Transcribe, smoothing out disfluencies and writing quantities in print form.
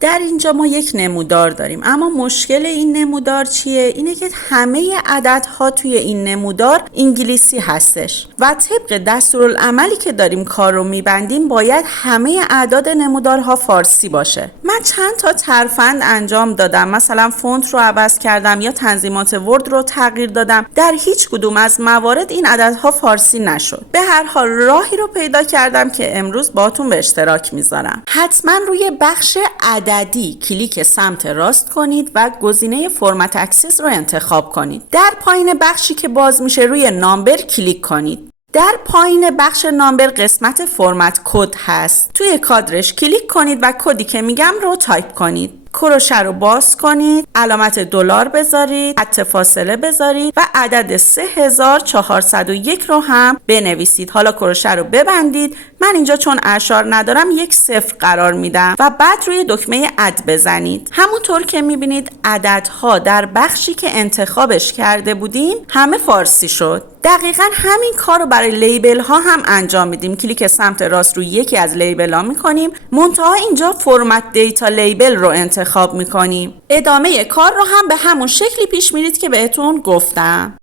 در اینجا ما یک نمودار داریم، اما مشکل این نمودار چیه؟ اینه که همه عددها توی این نمودار انگلیسی هستش و طبق دستورالعملی که داریم کار رو میبندیم باید همه اعداد نمودارها فارسی باشه. من چند تا ترفند انجام دادم، مثلا فونت رو عوض کردم یا تنظیمات ورد رو تغییر دادم، در هیچ کدوم از موارد این عددها فارسی نشد. به هر حال راهی رو پیدا کردم که امروز باهاتون به اشتراک میذارم. حتما روی بخش عددی کلیک سمت راست کنید و گزینه فرمت اکسس رو انتخاب کنید. در پایین بخشی که باز میشه روی نامبر کلیک کنید. در پایین بخش نامبر قسمت فرمت کد هست. توی کادرش کلیک کنید و کدی که میگم رو تایپ کنید. کروشه رو باز کنید، علامت دلار بذارید، خط فاصله بذارید و عدد 3401 رو هم بنویسید. حالا کروشه رو ببندید. من اینجا چون اعشار ندارم 1 قرار میدم و بعد روی دکمه اد بزنید. همونطور که میبینید عددها در بخشی که انتخابش کرده بودیم همه فارسی شد. دقیقاً همین کار رو برای لیبل ها هم انجام میدیم. کلیک سمت راست روی یکی از لیبل ها میکنیم، منتها اینجا فرمت دیتا لیبل رو انتخاب میکنیم. ادامه کار رو هم به همون شکلی پیش میرید که بهتون گفتم.